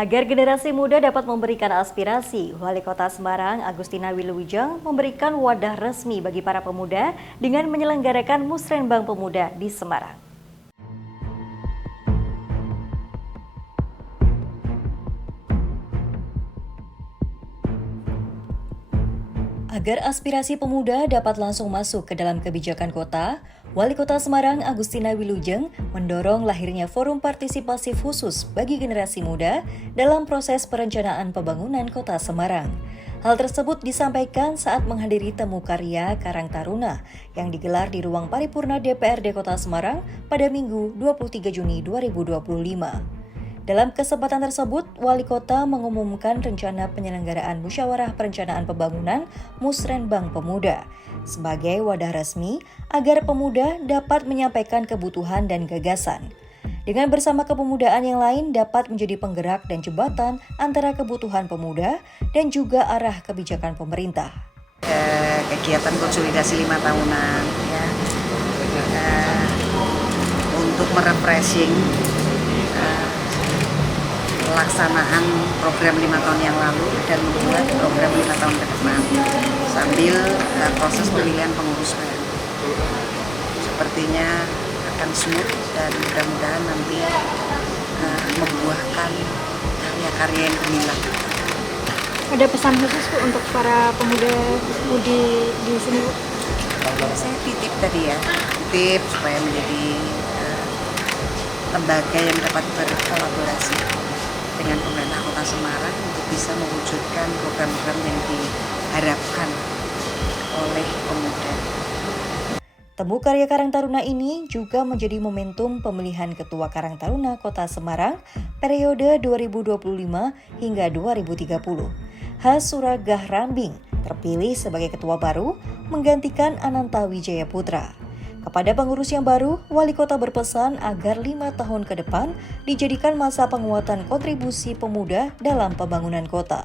Agar generasi muda dapat memberikan aspirasi, Wali Kota Semarang Agustina Wilujeng memberikan wadah resmi bagi para pemuda dengan menyelenggarakan Musrenbang Pemuda di Semarang. Agar aspirasi pemuda dapat langsung masuk ke dalam kebijakan kota, Wali Kota Semarang Agustina Wilujeng mendorong lahirnya forum partisipasi khusus bagi generasi muda dalam proses perencanaan pembangunan Kota Semarang. Hal tersebut disampaikan saat menghadiri temu karya Karang Taruna yang digelar di ruang paripurna DPRD Kota Semarang pada Minggu 23 Juni 2025. Dalam kesempatan tersebut, Wali Kota mengumumkan rencana penyelenggaraan Musyawarah Perencanaan Pembangunan Musrenbang Pemuda sebagai wadah resmi agar pemuda dapat menyampaikan kebutuhan dan gagasan. Dengan bersama kepemudaan yang lain dapat menjadi penggerak dan jembatan antara kebutuhan pemuda dan juga arah kebijakan pemerintah. Kegiatan konsolidasi 5 tahunan ya, untuk merefreshing pelaksanaan program 5 tahun yang lalu dan membuat program 5 tahun ke depan sambil proses pemilihan pengurus baru. Sepertinya akan smooth dan mudah-mudahan nanti membuahkan karya-karya yang gemilang. Ada pesan khusus Bu untuk para pemuda mudi di sini Bu? Saya titip tadi ya, titip supaya menjadi lembaga yang dapat berkolaborasi dengan pemerintah Kota Semarang untuk bisa mewujudkan program-program yang diharapkan oleh pemuda. Temu karya Karang Taruna ini juga menjadi momentum pemilihan Ketua Karang Taruna Kota Semarang periode 2025 hingga 2030. Suragah Rambing terpilih sebagai ketua baru menggantikan Ananta Wijaya Putra. Kepada pengurus yang baru, Wali Kota berpesan agar 5 tahun ke depan dijadikan masa penguatan kontribusi pemuda dalam pembangunan kota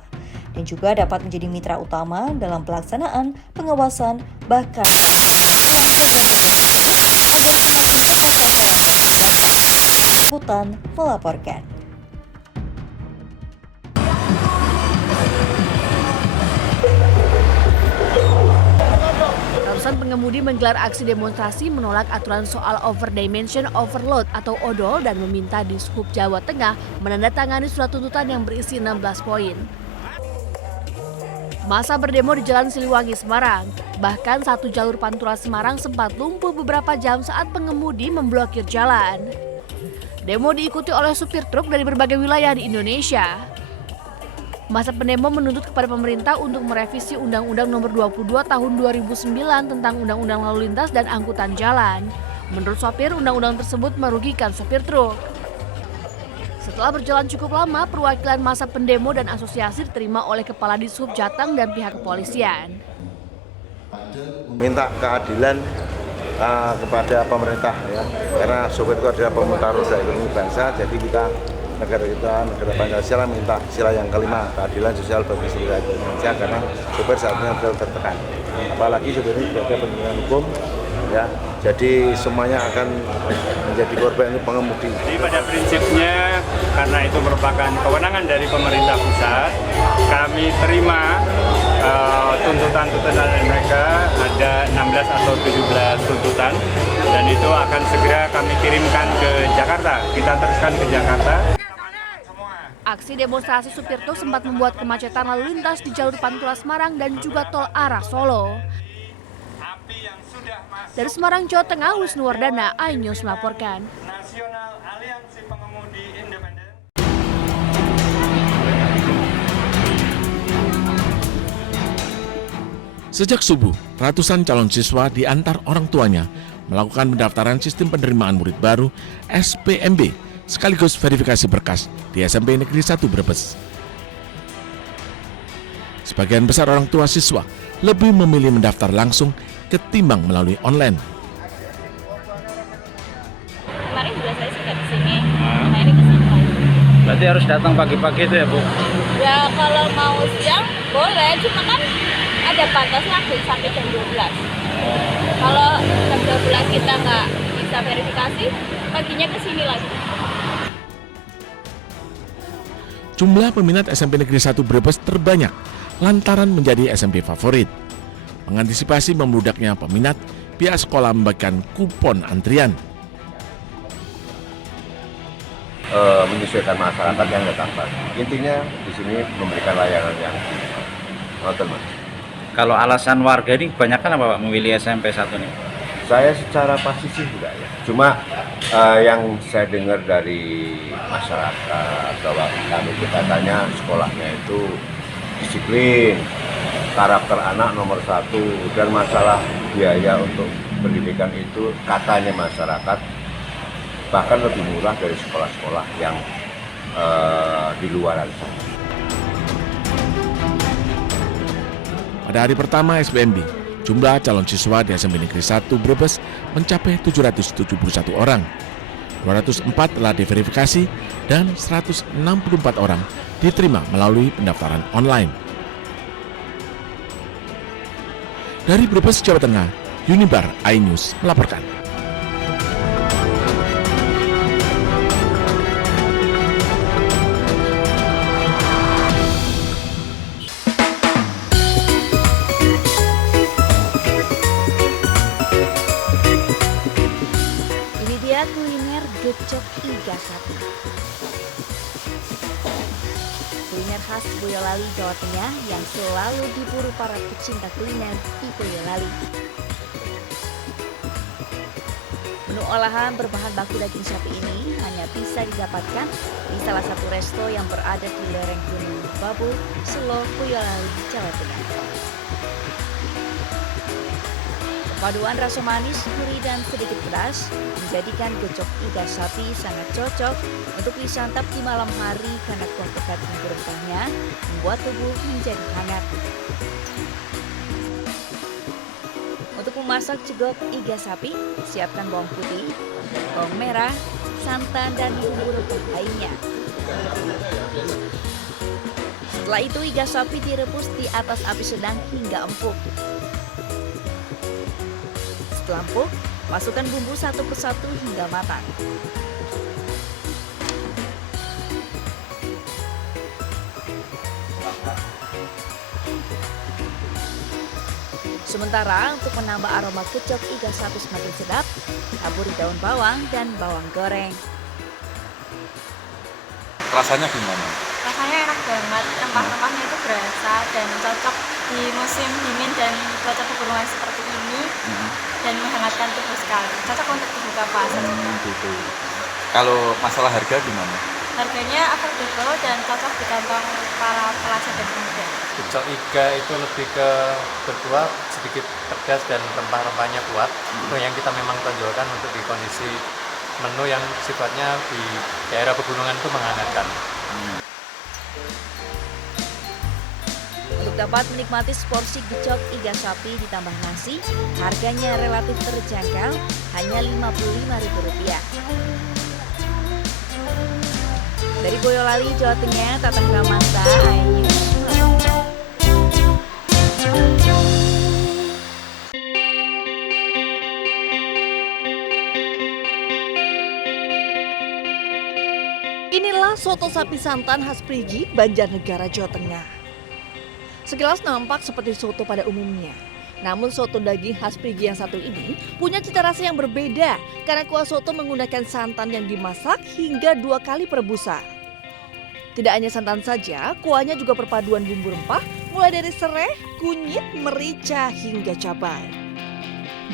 dan juga dapat menjadi mitra utama dalam pelaksanaan, pengawasan, bahkan agar semakin terpasar dalam Putan melaporkan. Ratusan pengemudi menggelar aksi demonstrasi menolak aturan soal overdimension overload atau odol dan meminta Dishub Jawa Tengah menandatangani surat tuntutan yang berisi 16 poin. Masa berdemo di Jalan Siliwangi, Semarang. Bahkan satu jalur Pantura Semarang sempat lumpuh beberapa jam saat pengemudi memblokir jalan. Demo diikuti oleh supir truk dari berbagai wilayah di Indonesia. Masa pendemo menuntut kepada pemerintah untuk merevisi Undang-Undang Nomor 22 Tahun 2009 tentang Undang-Undang Lalu Lintas dan Angkutan Jalan. Menurut sopir, undang-undang tersebut merugikan sopir truk. Setelah berjalan cukup lama, perwakilan masa pendemo dan asosiasi diterima oleh Kepala Dishub Jateng dan pihak kepolisian. Minta keadilan kepada pemerintah ya, karena sopir itu adalah pemutar roda ekonomi bangsa, jadi negara kita, negara Pancasila minta sila yang kelima, keadilan sosial bagi seluruh rakyat Indonesia karena sopir saat ini betul tertekan. Apalagi sopir ini berada pendidikan hukum, ya, jadi semuanya akan menjadi korban ini pengemudi. Jadi pada prinsipnya karena itu merupakan kewenangan dari pemerintah pusat, kami terima tuntutan-tuntutan dari mereka, ada 16 atau 17 tuntutan dan itu akan segera kami kirimkan ke Jakarta, kita teruskan ke Jakarta. Aksi demonstrasi supir truk sempat membuat kemacetan lalu lintas di jalur Pantura Semarang dan juga tol arah Solo. Dari Semarang, Jawa Tengah, Wisnuwardana, iNews melaporkan. Sejak subuh, ratusan calon siswa diantar orang tuanya melakukan pendaftaran sistem penerimaan murid baru SPMB sekaligus verifikasi berkas di SMP Negeri 1 Brebes. Sebagian besar orang tua siswa lebih memilih mendaftar langsung ketimbang melalui online. Kemarin juga saya sudah ke sini, nah ini ke sana. Berarti harus datang pagi-pagi itu ya Bu? Ya kalau mau siang boleh, cuma kan ada batasnya sampai jam 12. Kalau jam 12 kita nggak bisa verifikasi, paginya ke sini lagi. Jumlah peminat SMP Negeri 1 Brebes terbanyak lantaran menjadi SMP favorit. Mengantisipasi membludaknya peminat, pihak sekolah membagikan kupon antrian. Menyesuaikan masyarakat yang datang pagi. Intinya di sini memberikan layanan yang nonton, Mas. Kalau alasan warga ini kebanyakan apa Pak memilih SMP 1 ini? Saya secara pasti sih enggak ya. Cuma yang saya dengar dari masyarakat bahwa kami katanya sekolahnya itu disiplin, karakter anak nomor 1, dan masalah biaya untuk pendidikan itu katanya masyarakat bahkan lebih murah dari sekolah-sekolah yang di luaran sana. Pada hari pertama SPMB, jumlah calon siswa di SMP Negeri 1 Brebes mencapai 771 orang. 204 telah diverifikasi dan 164 orang diterima melalui pendaftaran online. Dari Brebes, Jawa Tengah, Unibar iNews melaporkan. Kuliner gecok iga sapi. Kuliner khas Boyolali, Jawa Tengah yang selalu diburu para pecinta kuliner di Boyolali. Menu olahan berbahan baku daging sapi ini hanya bisa didapatkan di salah satu resto yang berada di lereng Gunung Babu, Selo, Boyolali, Jawa Tengah. Paduan rasa manis, gurih, dan sedikit pedas menjadikan gecok iga sapi sangat cocok untuk disantap di malam hari karena kuah pekat bumbu rempahnya membuat tubuh menjadi hangat. Untuk memasak cegok iga sapi, siapkan bawang putih, bawang merah, santan, dan bumbu rempah lainnya. Setelah itu iga sapi direbus di atas api sedang hingga empuk. Setelah empuk, masukkan bumbu satu persatu hingga matang. Sementara untuk menambah aroma gecok iga sapi semakin sedap, taburi daun bawang dan bawang goreng. Rasanya gimana? Rasanya enak banget, rempah-rempahnya itu berasa dan cocok di musim dingin dan cuaca pegunungan seperti ini. Dan menghangatkan tubuh sekali, cocok untuk dibuka puasa. Gitu. Kalau masalah harga gimana? Harganya affordable dan cocok di kantong para pelajar dan pemuda. Gecok iga itu lebih ke berkuah, sedikit pedas dan rempah-rempahnya kuat. Itu yang kita memang tonjolkan untuk di kondisi menu yang sifatnya di daerah pegunungan itu menghangatkan. Untuk dapat menikmati seporsi gecok iga sapi ditambah nasi, harganya relatif terjangkau, hanya Rp55.000. Dari Boyolali, Jawa Tengah, Tatang Ramanta, iNews. Inilah soto sapi santan khas Prigi, Banjarnegara, Jawa Tengah. Sekilas nampak seperti soto pada umumnya. Namun soto daging khas Prigi yang satu ini punya cita rasa yang berbeda karena kuah soto menggunakan santan yang dimasak hingga 2 kali perebusan. Tidak hanya santan saja, kuahnya juga perpaduan bumbu rempah mulai dari serai, kunyit, merica hingga cabai.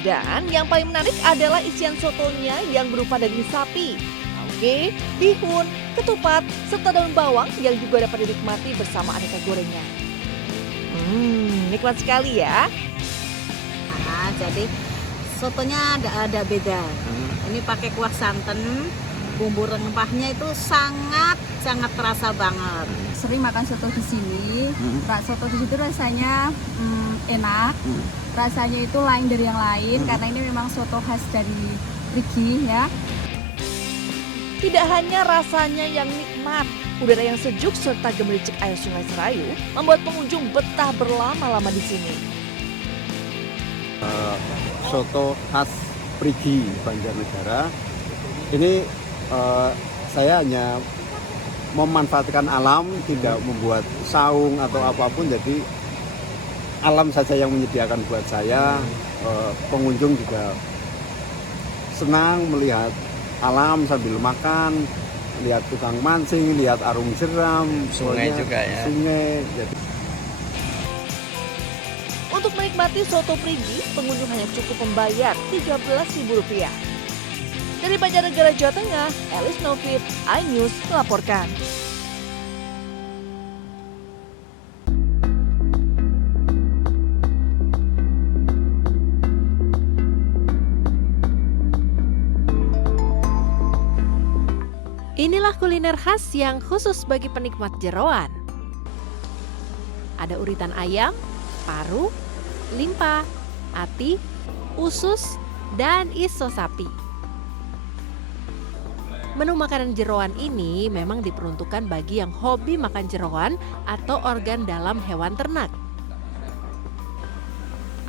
Dan yang paling menarik adalah isian sotonya yang berupa daging sapi, tauge, bihun, ketupat, serta daun bawang yang juga dapat dinikmati bersama aneka gorengan. Nikmat sekali ya. Nah, jadi sotonya ada beda. Ini pakai kuah santan, bumbu rempahnya itu sangat terasa banget. Sering makan soto di sini. Soto di situ rasanya enak. Rasanya itu lain dari yang lain karena ini memang soto khas dari Prigi ya. Tidak hanya rasanya yang nikmat, udara yang sejuk serta gemericik air Sungai Serayu membuat pengunjung betah berlama-lama di sini. Soto khas Prigi Banjarnegara ini saya hanya memanfaatkan alam, tidak membuat saung atau apapun, jadi alam saja yang menyediakan buat saya. Pengunjung juga senang melihat alam sambil makan, lihat tukang mancing, lihat arung jeram, sungai juga ya. Sungai. Jadi. Untuk menikmati soto Pringgi, pengunjung hanya cukup membayar Rp13.000. Dari Banjarnegara, Jawa Tengah, Elis Novit, iNews melaporkan. Inilah kuliner khas yang khusus bagi penikmat jeroan. Ada uritan ayam, paru, limpa, ati, usus, dan iso sapi. Menu makanan jeroan ini memang diperuntukkan bagi yang hobi makan jeroan atau organ dalam hewan ternak.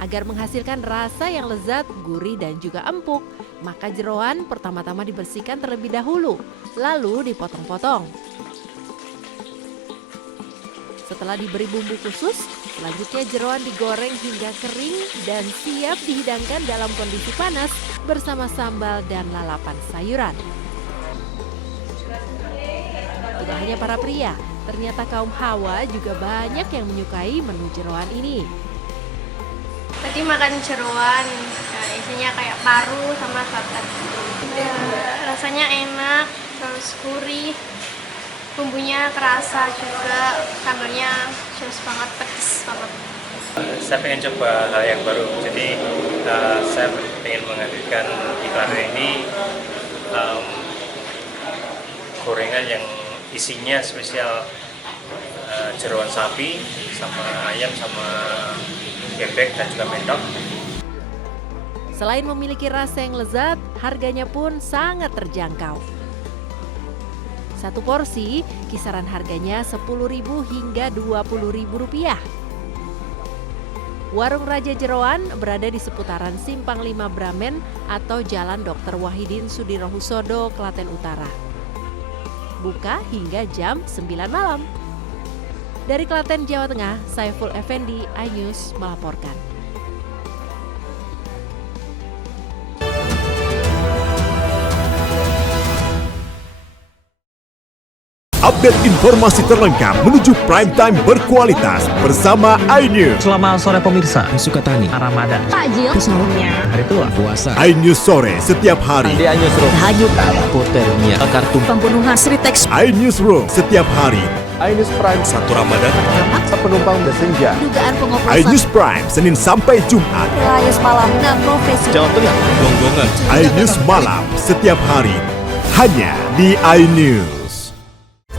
Agar menghasilkan rasa yang lezat, gurih, dan juga empuk, maka jeroan pertama-tama dibersihkan terlebih dahulu, lalu dipotong-potong. Setelah diberi bumbu khusus, selanjutnya jeroan digoreng hingga kering dan siap dihidangkan dalam kondisi panas bersama sambal dan lalapan sayuran. Tidak hanya para pria, ternyata kaum hawa juga banyak yang menyukai menu jeroan ini. Tadi makan jeroan, isinya kayak paru sama babat. Rasanya enak, terus gurih, bumbunya kerasa juga, sambalnya jos banget, pedes banget. Saya pengen coba hal yang baru, jadi saya pengen menghadirkan di Klaro ini gorengan yang isinya spesial jeroan sapi, sama ayam, sama bebek dan juga mentok. Selain memiliki rasa yang lezat, harganya pun sangat terjangkau. Satu porsi kisaran harganya Rp10.000 hingga Rp20.000. Warung Raja Jeroan berada di seputaran Simpang 5 Bramen atau Jalan Dr. Wahidin Sudirohusodo, Klaten Utara. Buka hingga jam 9 malam. Dari Klaten, Jawa Tengah, Saiful Effendi, iNews melaporkan. Update informasi terlengkap menuju prime time berkualitas bersama iNews. Selamat sore pemirsa, Sukatani, Ramadan, Takjil, Sahurnya, Hari Tua, Puasa. iNews sore setiap hari. Di iNews Room, hanyut, Hipotermia, kartu pembunuhan Sritex, iNews Room setiap hari. iNews Prime 1 Ramadan. penumpang bersenja. dugaan pengoplosan, iNews Prime Senin sampai Jumat. iNews malam 6 profesi. Jawa Tengah, Gonggongan. iNews malam setiap hari hanya di iNews.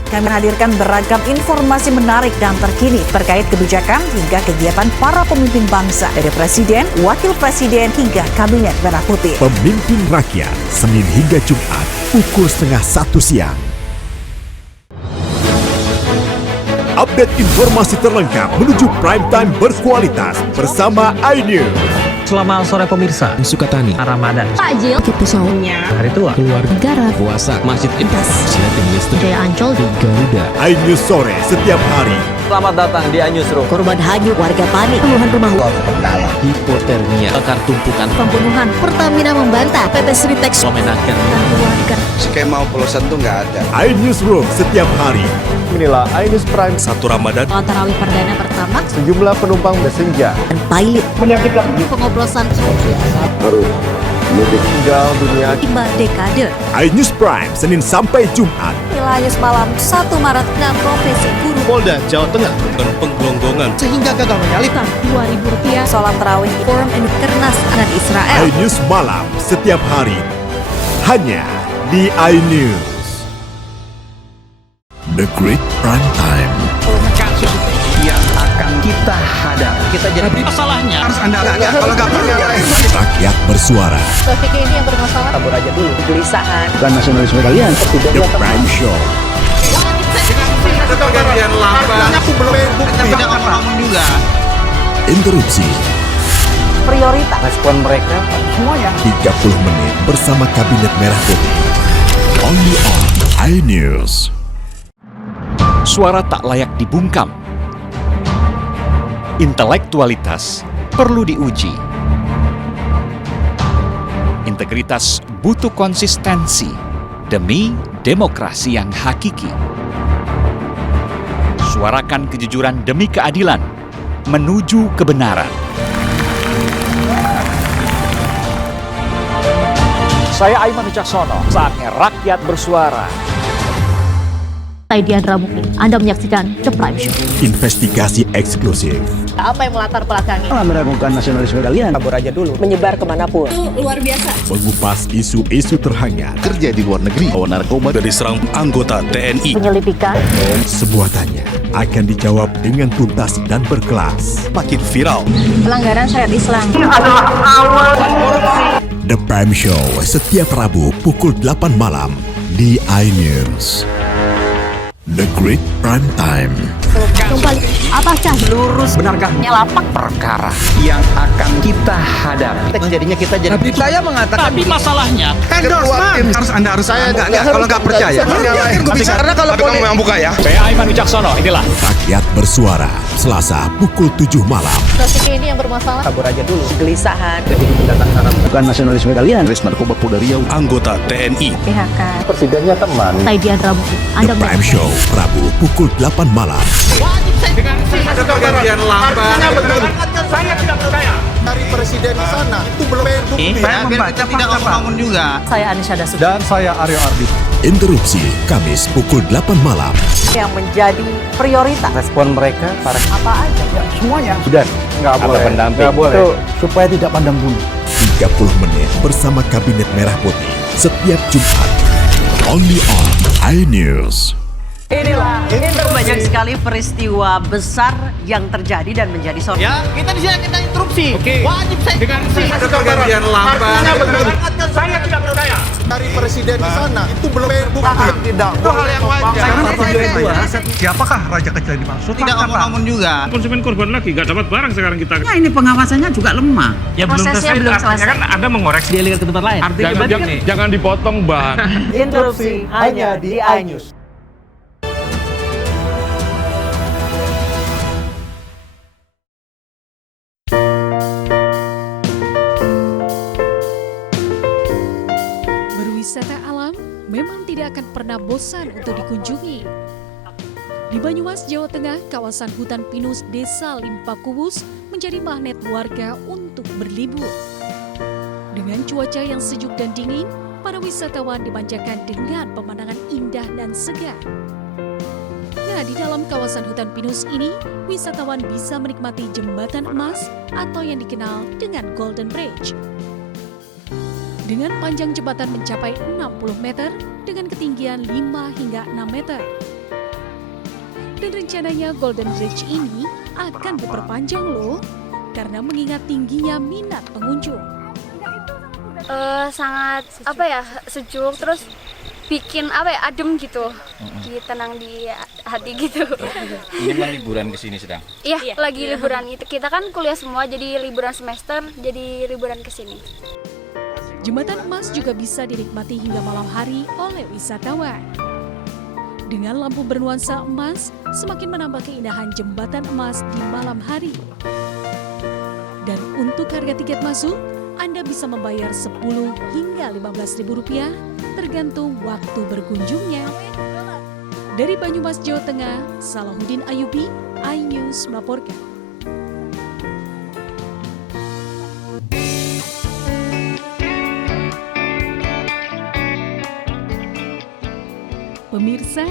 Kami menghadirkan beragam informasi menarik dan terkini terkait kebijakan hingga kegiatan para pemimpin bangsa dari Presiden, Wakil Presiden hingga Kabinet Merah Putih. Pemimpin Rakyat Senin hingga Jumat pukul 12:30 siang. Update informasi terlengkap menuju prime time berkualitas bersama iNews. Selamat sore pemirsa, Sukatani, Ramadan, Takjil, Sahurnya, Hari Tua, Keluarga, negara, Puasa, Masjid Intas, Silatin Listrik, Jaya Ancol, di Garuda. iNews sore setiap hari. Selamat datang di iNews Room. korban hanyut, warga panik, puluhan rumah Hipotermia, bakar tumpukan, pembunuhan. Pertamina membantah PT Sritex pemenakan, dan keluarga. Skema oplosan tuh nggak ada. iNews Room setiap hari. Inilah iNews Prime 1 Ramadan. Tarawih perdana pertama Sejumlah penumpang bersenja. dan pilot pengoplosan Tinggal dunia 5 dekade. iNews Prime Senin sampai Jumat. iNews malam 1 Maret 6 profesi guru. Polda Jawa Tengah, dan penggelonggongan sehingga gagal menyalip. Rp2.000 sholat tarawih forum Kernas dan Israel. iNews malam setiap hari hanya di iNews. The Great Prime Time. Kasus yang akan kita hadapi. Kita jadi masalahnya harus Anda kalau nggak punya Rakyat bersuara. Topik ini yang bermasalah. tabur aja dulu. Kegelisahan. dan nasionalisme kalian. The Prime Show. Aku belum bukti tidak ngomong juga. Interupsi Prioritas. Respon mereka 30 menit bersama Kabinet Merah Putih. Only on iNews. suara tak layak dibungkam. Intelektualitas perlu diuji. Integritas butuh konsistensi demi demokrasi yang hakiki. Suarakan kejujuran demi keadilan menuju kebenaran. Saya Aiman Wicaksono, saatnya rakyat bersuara. Saya Diandra Mukti, Anda menyaksikan The Prime Show. Investigasi eksklusif. Apa yang melatar belakangi? Meragukan nasionalisme kalian, kabur aja dulu. Menyebar kemanapun. Itu luar biasa. Mengupas isu-isu terhangat. Kerja di luar negeri, bawa narkoba dari serang anggota TNI. Penyelidikan. Semua tanya akan dijawab dengan tuntas dan berkelas. Makin viral. Pelanggaran syariat Islam. The Prime Show setiap Rabu pukul 8 malam di iNews. The Great Prime Time. Kembali, apakah Lurus, benarkah lapak perkara yang akan kita hadapi? Jadinya kita jadi. Tapi saya mengatakan. Tapi masalahnya Saya kalau nggak percaya. Karena kalau kamu yang buka ya. saya Aiman Wicaksono, inilah Rakyat Bersuara, Selasa pukul 7 malam. kasus ini yang bermasalah? Kabur aja dulu. Kegelisahan. Jadi pendatang Arab bukan nasionalisme kalian. Res narkoba Polda Riau, anggota TNI. PHK. Presidennya teman. Saya Diandra Mukti, Anda The Prime Show, Rabu pukul 8 malam. Ada pergantian lambat. Saya tidak percaya. Dari presiden di sana itu belum saya membaca tidak ngomong juga. Saya Anisha Dasuki. Dan saya Aryo Ardi. Interupsi Kamis pukul 8 malam. Yang menjadi prioritas. Respon mereka para Apa aja? semuanya sudah nggak boleh. Nggak boleh. Itu supaya tidak pandang bulu. 30 menit bersama Kabinet Merah Putih setiap Jumat. Only on iNews. Inilah banyak sekali peristiwa besar yang terjadi dan menjadi sorotan. Ya, kita di sini kita interupsi. Oke. Wajib saya Ada pergantian lambat. Saya tidak percaya. Dari presiden di sana itu belum bukti. Tidak. Itu hal yang wajar. Siapakah raja kecil yang dimaksud? Tidak ngomong juga. Konsumen korban lagi, nggak dapat barang sekarang kita. Nah, ini pengawasannya juga lemah. Ya Prosesnya belum selesai. Kan ada mengoreksi. Dia lihat ke tempat lain. Jangan dipotong, Bang. Interupsi hanya di iNews. Berwisata alam memang tidak akan pernah bosan untuk dikunjungi. Di Banyumas, Jawa Tengah, kawasan hutan pinus Desa Limpakuwus menjadi magnet warga untuk berlibur. Dengan cuaca yang sejuk dan dingin, para wisatawan dimanjakan dengan pemandangan indah dan segar. Nah, di dalam kawasan hutan pinus ini, wisatawan bisa menikmati jembatan emas atau yang dikenal dengan Golden Bridge. Dengan panjang jembatan mencapai 60 meter dengan ketinggian 5 hingga 6 meter. Dan rencananya Golden Bridge ini akan diperpanjang loh, karena mengingat tingginya minat pengunjung. Sangat sejuk, terus bikin adem gitu, tenang di hati gitu. Ini memang liburan ke sini sedang? Iya, lagi liburan. Kita kan kuliah semua, jadi liburan semester, jadi liburan ke sini. Jembatan emas juga bisa dinikmati hingga malam hari oleh wisatawan. Dengan lampu bernuansa emas, semakin menambah keindahan jembatan emas di malam hari. Dan untuk harga tiket masuk, Anda bisa membayar 10 hingga Rp15.000 tergantung waktu berkunjungnya. Dari Banyumas, Jawa Tengah, Salahuddin Ayubi, iNews melaporkan. Pemirsa,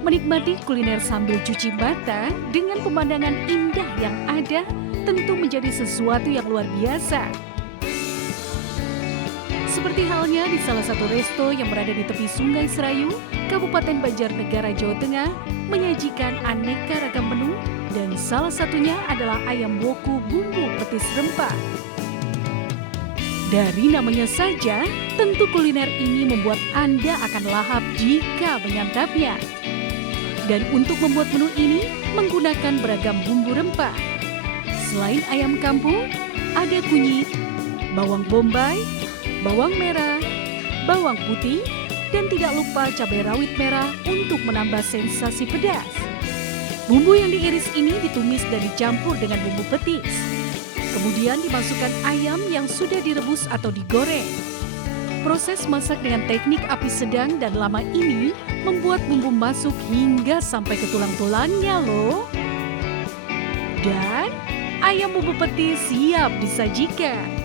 menikmati kuliner sambil cuci mata dengan pemandangan indah yang ada tentu menjadi sesuatu yang luar biasa. Seperti halnya di salah satu resto yang berada di tepi Sungai Serayu, Kabupaten Banjarnegara, Jawa Tengah, menyajikan aneka ragam menu dan salah satunya adalah ayam woku bumbu petis rempah. Dari namanya saja, tentu kuliner ini membuat Anda akan lahap jika menyantapnya. Dan untuk membuat menu ini menggunakan beragam bumbu rempah. Selain ayam kampung, ada kunyit, bawang bombay, bawang merah, bawang putih, dan tidak lupa cabai rawit merah untuk menambah sensasi pedas. Bumbu yang diiris ini ditumis dan dicampur dengan bumbu petis. Kemudian dimasukkan ayam yang sudah direbus atau digoreng. Proses masak dengan teknik api sedang dan lama ini membuat bumbu masuk hingga sampai ke tulang-tulangnya loh. Dan ayam bumbu petis siap disajikan.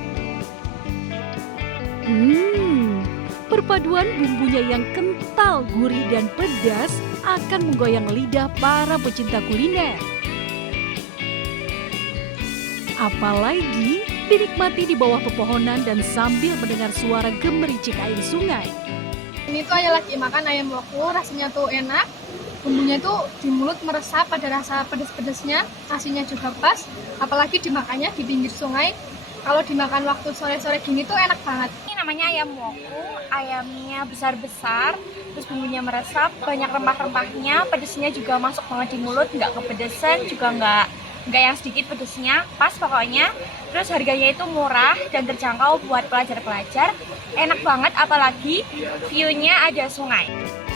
Perpaduan bumbunya yang kental, gurih dan pedas akan menggoyang lidah para pecinta kuliner. Apalagi dinikmati di bawah pepohonan dan sambil mendengar suara gemericik air sungai. Ini tuh Ayah lagi makan ayam woku, rasanya tuh enak. Bumbunya tuh di mulut meresap, pada rasa pedas-pedasnya, asinnya juga pas. Apalagi dimakannya di pinggir sungai. Kalau dimakan waktu sore-sore gini tuh enak banget. Ini namanya ayam woku, ayamnya besar-besar, terus bumbunya meresap, banyak rempah-rempahnya, pedesnya juga masuk banget di mulut, nggak kepedesan, juga nggak yang sedikit pedesnya, pas pokoknya. Terus harganya itu murah dan terjangkau buat pelajar-pelajar, enak banget apalagi view-nya ada sungai.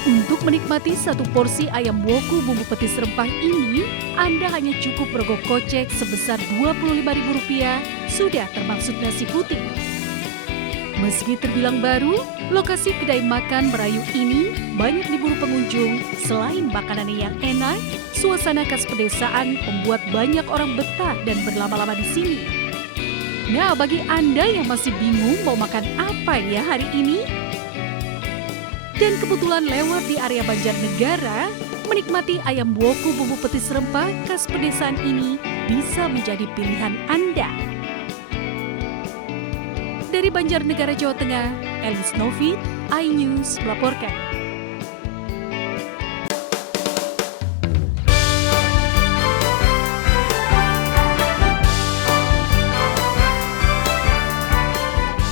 Untuk menikmati satu porsi ayam woku bumbu petis rempah ini, Anda hanya cukup merogoh kocek sebesar Rp25.000, sudah termasuk nasi putih. Meski terbilang baru, lokasi kedai makan Merayu ini banyak diburu pengunjung. Selain makanannya yang enak, suasana khas pedesaan membuat banyak orang betah dan berlama-lama di sini. Nah, bagi Anda yang masih bingung mau makan apa ya hari ini, dan kebetulan lewat di area Banjarnegara, menikmati ayam woku bumbu petis rempah khas pedesaan ini bisa menjadi pilihan Anda. Dari Banjarnegara, Jawa Tengah, Elis Novi, iNews melaporkan.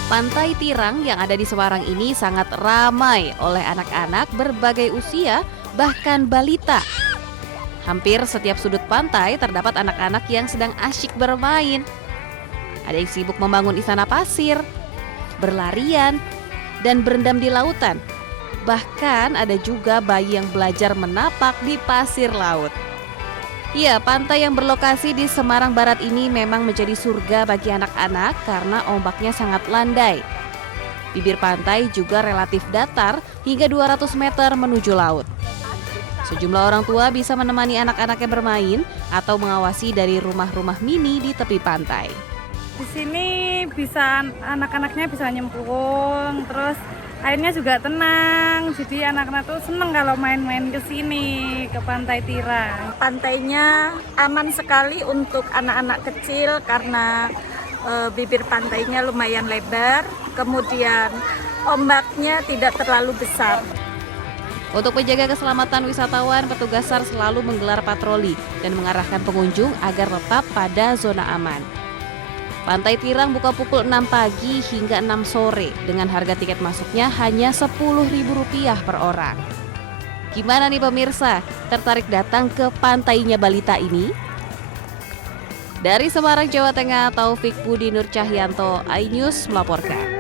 Pantai Tirang yang ada di Semarang ini sangat ramai oleh anak-anak berbagai usia, bahkan balita. Hampir setiap sudut pantai terdapat anak-anak yang sedang asyik bermain. Ada yang sibuk membangun istana pasir, berlarian, dan berendam di lautan. Bahkan ada juga bayi yang belajar menapak di pasir laut. Ya, pantai yang berlokasi di Semarang Barat ini memang menjadi surga bagi anak-anak karena ombaknya sangat landai. Bibir pantai juga relatif datar hingga 200 meter menuju laut. Sejumlah orang tua bisa menemani anak-anaknya bermain atau mengawasi dari rumah-rumah mini di tepi pantai. Di sini bisa anak-anaknya bisa nyemplung, terus airnya juga tenang. Jadi anak-anak tuh seneng kalau main-main ke sini, ke Pantai Tirang. Pantainya aman sekali untuk anak-anak kecil karena bibir pantainya lumayan lebar, kemudian ombaknya tidak terlalu besar. Untuk menjaga keselamatan wisatawan, petugas SAR selalu menggelar patroli dan mengarahkan pengunjung agar tetap pada zona aman. Pantai Tirang buka pukul 6 pagi hingga 6 sore dengan harga tiket masuknya hanya Rp10.000 per orang. Gimana nih pemirsa, tertarik datang ke pantainya balita ini? Dari Semarang, Jawa Tengah, Taufik Budi Nur Cahyanto, iNews melaporkan.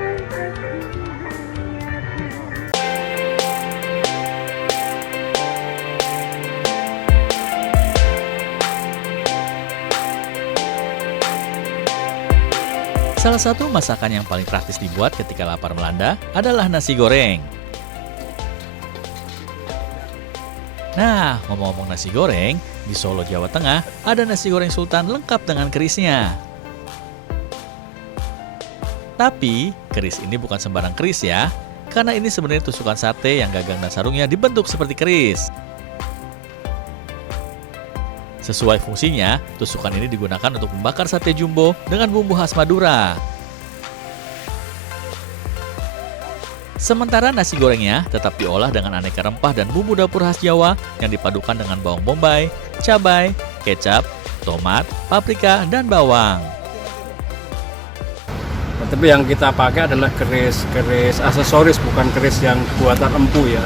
Salah satu masakan yang paling praktis dibuat ketika lapar melanda adalah nasi goreng. Nah, ngomong-ngomong nasi goreng, di Solo, Jawa Tengah ada nasi goreng sultan lengkap dengan kerisnya. Tapi, keris ini bukan sembarang keris ya, karena ini sebenarnya tusukan sate yang gagang dan sarungnya dibentuk seperti keris. Sesuai fungsinya, tusukan ini digunakan untuk membakar sate jumbo dengan bumbu khas Madura. Sementara nasi gorengnya tetap diolah dengan aneka rempah dan bumbu dapur khas Jawa yang dipadukan dengan bawang bombay, cabai, kecap, tomat, paprika, dan bawang. Tapi yang kita pakai adalah keris aksesoris, bukan keris yang buatan empu ya.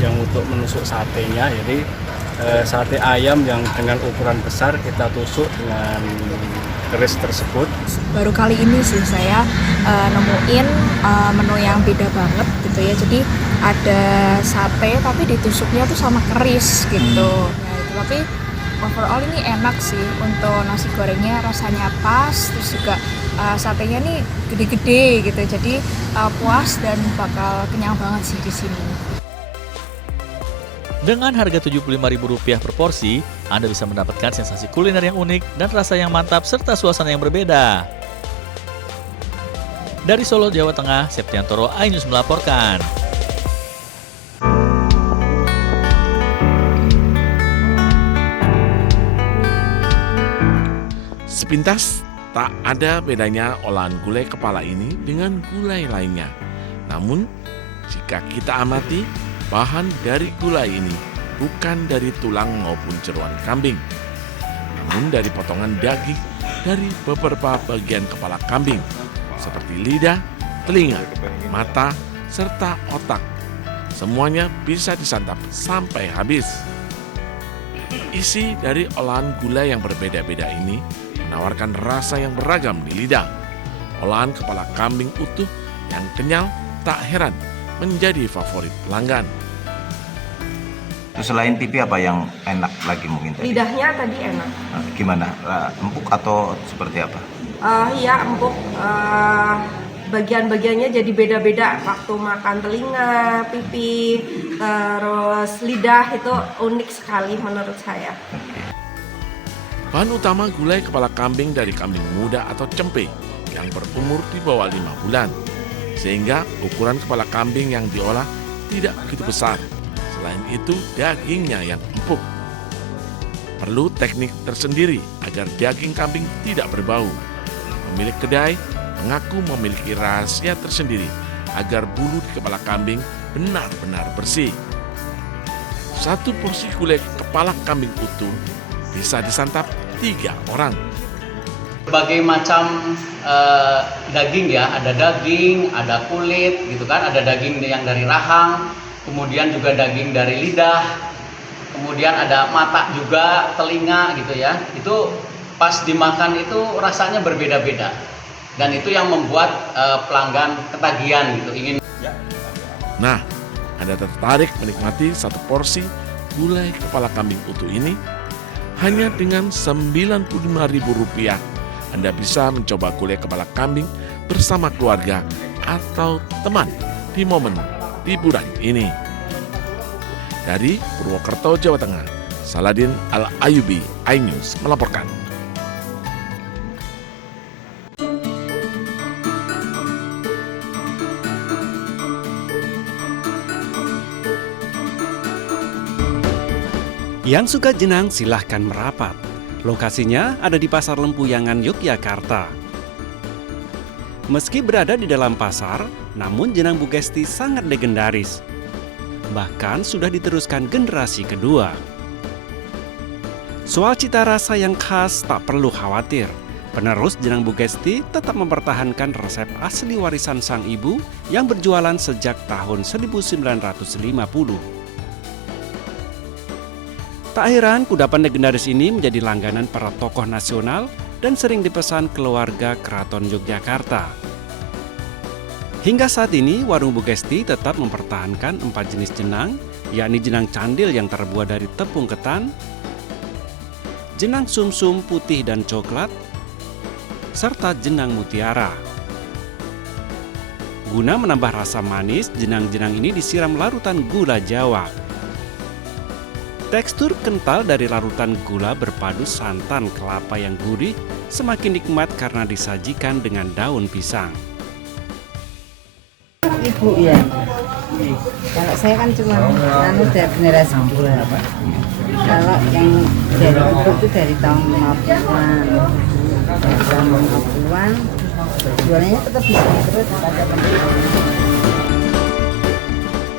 Yang untuk menusuk satenya, jadi sate ayam yang dengan ukuran besar kita tusuk dengan keris tersebut. Baru kali ini sih saya nemuin menu yang beda banget gitu ya. Jadi ada sate tapi ditusuknya tuh sama keris gitu. Nah, itu Tapi overall ini enak sih, untuk nasi gorengnya rasanya pas, terus juga satenya nih gede-gede gitu, jadi puas dan bakal kenyang banget sih di sini. Dengan harga Rp75.000 per porsi, Anda bisa mendapatkan sensasi kuliner yang unik dan rasa yang mantap serta suasana yang berbeda. Dari Solo, Jawa Tengah, Septiantoro, iNews melaporkan. Sepintas, tak ada bedanya olahan gulai kepala ini dengan gulai lainnya. Namun, jika kita amati, bahan dari gulai ini bukan dari tulang maupun jeroan kambing, namun dari potongan daging dari beberapa bagian kepala kambing, seperti lidah, telinga, mata, serta otak. Semuanya bisa disantap sampai habis. Isi dari olahan gulai yang berbeda-beda ini menawarkan rasa yang beragam di lidah. Olahan kepala kambing utuh yang kenyal tak heran menjadi favorit pelanggan. Terus selain pipi apa yang enak lagi mungkin tadi? Lidahnya tadi enak. Gimana? Empuk atau seperti apa? Iya empuk. Bagian-bagiannya jadi beda-beda. Waktu makan telinga, pipi, terus lidah itu unik sekali menurut saya. Bahan utama gulai kepala kambing dari kambing muda atau cempe yang berumur di bawah 5 bulan. Sehingga ukuran kepala kambing yang diolah tidak begitu besar. Selain itu, dagingnya yang empuk. Perlu teknik tersendiri agar daging kambing tidak berbau. Pemilik kedai mengaku memiliki rahasia tersendiri agar bulu di kepala kambing benar-benar bersih. Satu porsi gulai kepala kambing utuh bisa disantap 3 orang. Berbagai macam daging ya, ada daging, ada kulit gitu kan, ada daging yang dari rahang, kemudian juga daging dari lidah, kemudian ada mata juga, telinga gitu ya. Itu pas dimakan itu rasanya berbeda-beda. Dan itu yang membuat pelanggan ketagihan gitu, ingin. Nah, Anda tertarik menikmati satu porsi gulai kepala kambing utuh ini? Hanya dengan Rp95.000, Anda bisa mencoba gulai kepala kambing bersama keluarga atau teman di momen liburan ini. Dari Purwokerto, Jawa Tengah, Saladin Al-Ayubi, iNews melaporkan. Yang suka jenang silahkan merapat. Lokasinya ada di Pasar Lempuyangan, Yogyakarta. Meski berada di dalam pasar, namun jenang Bu Gesti sangat legendaris. Bahkan sudah diteruskan generasi kedua. Soal cita rasa yang khas tak perlu khawatir. Penerus jenang Bu Gesti tetap mempertahankan resep asli warisan sang ibu yang berjualan sejak tahun 1950. Tak heran kudapan legendaris ini menjadi langganan para tokoh nasional dan sering dipesan keluarga Keraton Yogyakarta. Hingga saat ini, warung Bu Gesti tetap mempertahankan 4 jenis jenang, yakni jenang candil yang terbuat dari tepung ketan, jenang sumsum putih dan coklat, serta jenang mutiara. Guna menambah rasa manis, jenang-jenang ini disiram larutan gula Jawa. Tekstur kental dari larutan gula berpadu santan kelapa yang gurih semakin nikmat karena disajikan dengan daun pisang. Ibu ya, kalau saya kan cuma dari generasi kedua. Kalau yang dari ibu itu dari tahun 50-an. Dari tahun 50-an, jualannya tetap bisa terus pada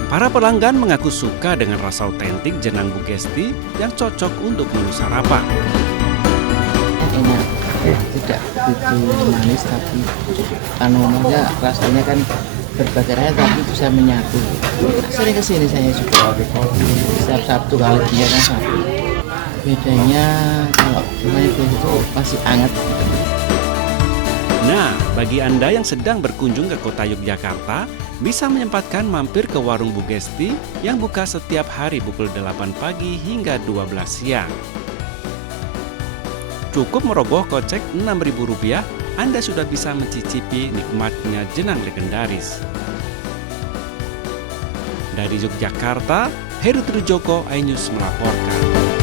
Para pelanggan mengaku suka dengan rasa otentik jenang Bu Gesti yang cocok untuk menu sarapan. Enak, tidak begitu manis tapi namanya rasanya kan berbagai rasa tapi bisa menyatu. Sering kesini saya juga setiap Sabtu kalau dia kan Sabtu. Bedanya kalau itu masih hangat. Nah, bagi Anda yang sedang berkunjung ke kota Yogyakarta, bisa menyempatkan mampir ke warung Bu Gesti yang buka setiap hari pukul 8 pagi hingga 12 siang. Cukup merogoh kocek Rp6.000, Anda sudah bisa mencicipi nikmatnya jenang legendaris. Dari Yogyakarta, Heru Trujoko, iNews melaporkan.